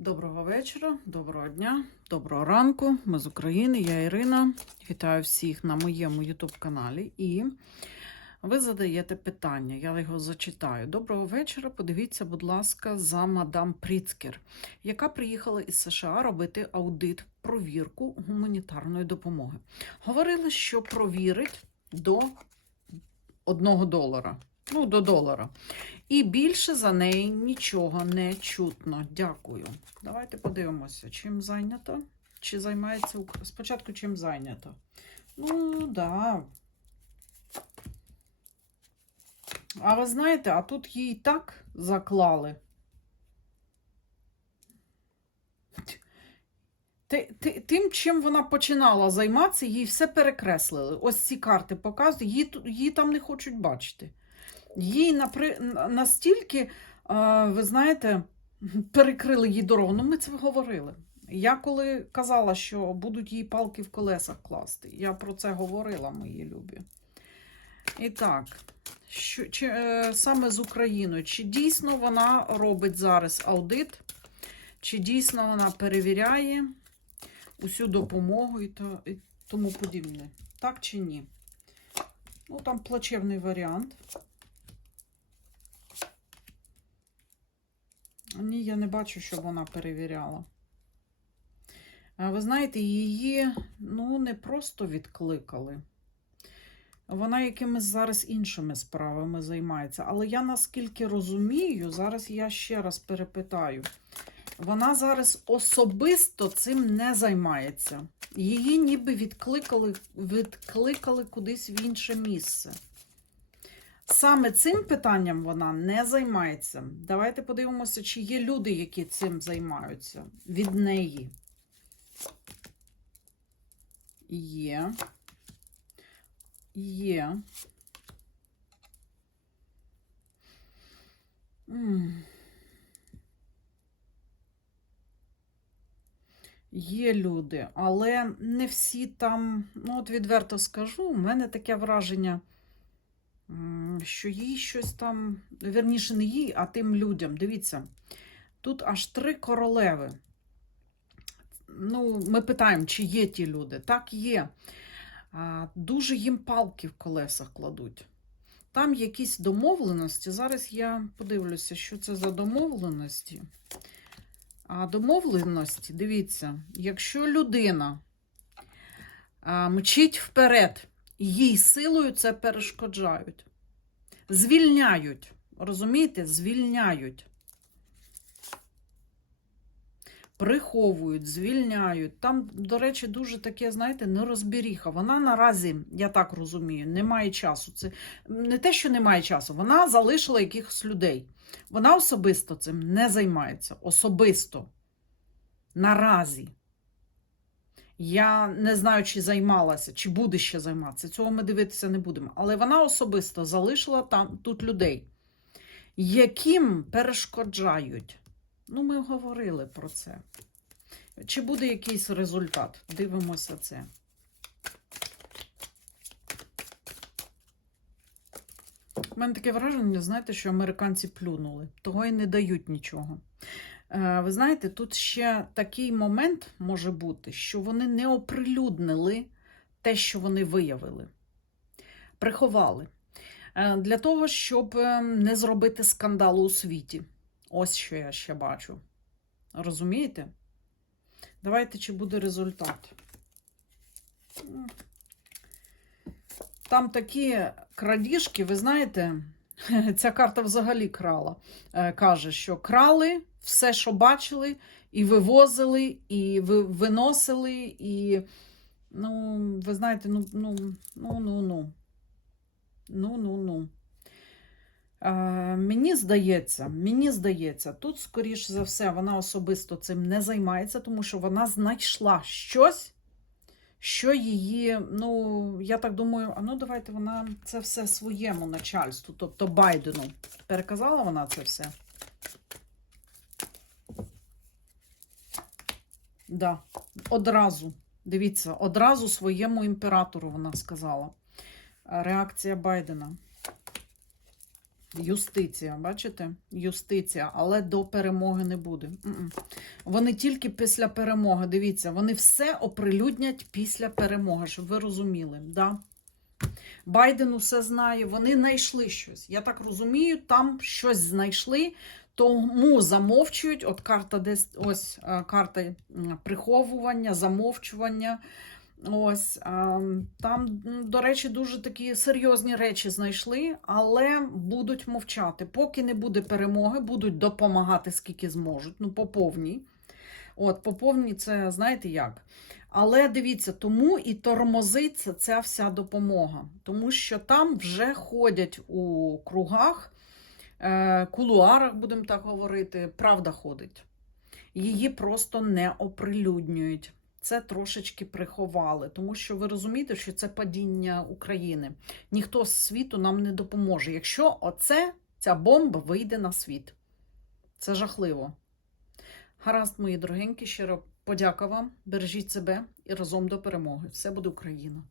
Доброго вечора, доброго дня, доброго ранку. Ми з України, я Ірина. Вітаю всіх на моєму YouTube каналі. І ви задаєте питання, я його зачитаю. Доброго вечора. Подивіться, будь ласка, за мадам Пріцкер, яка приїхала із США робити аудит, провірку гуманітарної допомоги. Говорили, що провірить до 1 долара. Ну, до долара. І більше за неї нічого не чутно. Дякую. Давайте подивимося, чим зайнято. Чи займається спочатку чим зайнято? Ну, да. А ви знаєте, а тут їй так заклали. Ти- ти- Тим, чим вона починала займатися, їй все перекреслили. Ось ці карти показують, її, її там не хочуть бачити. Їй напри... настільки, ви знаєте, перекрили їй дорогу. Ну, ми це говорили. Я коли казала, що будуть їй палки в колесах класти, я про це говорила, мої любі. І так, що, чи, е, саме з Україною, чи дійсно вона робить зараз аудит, чи дійсно вона перевіряє усю допомогу і, то, і тому подібне. Так чи ні? Ну, там плачевний варіант. Ні, я не бачу, щоб вона перевіряла. Ви знаєте, її ну, не просто відкликали. Вона якимись зараз іншими справами займається. Але я наскільки розумію, зараз я ще раз перепитаю. Вона зараз особисто цим не займається. Її ніби відкликали, відкликали кудись в інше місце. Саме цим питанням вона не займається. Давайте подивимося, чи є люди, які цим займаються від неї. Є. Є. Є люди, але не всі там, ну от відверто скажу, у мене таке враження, що їй щось там, вірніше, не їй, а тим людям. Дивіться, тут аж три королеви. Ну, ми питаємо, чи є ті люди. Так, є. Дуже їм палки в колесах кладуть. Там якісь домовленості. Зараз я подивлюся, що це за домовленості. А домовленості, дивіться, якщо людина мчить вперед, їй силою це перешкоджають. Звільняють. Розумієте? Звільняють. Приховують, звільняють. Там, до речі, дуже таке, знаєте, нерозбіріха. Вона наразі, я так розумію, не має часу. Це не те, що немає часу, вона залишила якихось людей. Вона особисто цим не займається. Особисто. Наразі. Я не знаю, чи займалася, чи буде ще займатися. Цього ми дивитися не будемо. Але вона особисто залишила там тут людей, яким перешкоджають. Ну, ми говорили про це. Чи буде якийсь результат? Дивимося це. У мене таке враження, знаєте, що американці плюнули, того і не дають нічого. Е, Ви знаєте, тут ще такий момент може бути, що вони не оприлюднили те, що вони виявили, приховали. Е, Для того, щоб е, не зробити скандалу у світі. Ось що я ще бачу. Розумієте? Давайте, чи буде результат. Там такі крадіжки, ви знаєте, ця карта взагалі крала. Е, Каже, що крали все, що бачили, і вивозили, і виносили, і, ну, ви знаєте, ну, ну, ну, ну, ну. Ну, ну, ну. Е, мені здається, мені здається, тут, скоріш за все, вона особисто цим не займається, тому що вона знайшла щось, що її, ну, я так думаю, а ну давайте вона це все своєму начальству, тобто Байдену. Переказала вона це все? Да, одразу. Дивіться, одразу своєму імператору вона сказала. Реакція Байдена. Юстиція, бачите? Юстиція, але до перемоги не буде. М-м. Вони тільки після перемоги. Дивіться, вони все оприлюднять після перемоги, щоб ви розуміли. Да? Байден усе знає, вони знайшли щось. Я так розумію, там щось знайшли, тому замовчують. От карта десь ось е, карта приховування, замовчування. Ось е, там, до речі, дуже такі серйозні речі знайшли, але будуть мовчати. Поки не буде перемоги, будуть допомагати скільки зможуть. Ну, по повній. От, по повній це знаєте як. Але дивіться, тому і тормозиться ця вся допомога, тому що там вже ходять у кругах, е, кулуарах, будемо так говорити, правда ходить. Її просто не оприлюднюють. Це трошечки приховали, тому що ви розумієте, що це падіння України. Ніхто з світу нам не допоможе, якщо оце, ця бомба вийде на світ. Це жахливо. Гаразд, мої дорогенькі, щиро подяка вам. Бережіть себе і разом до перемоги. Все буде Україна!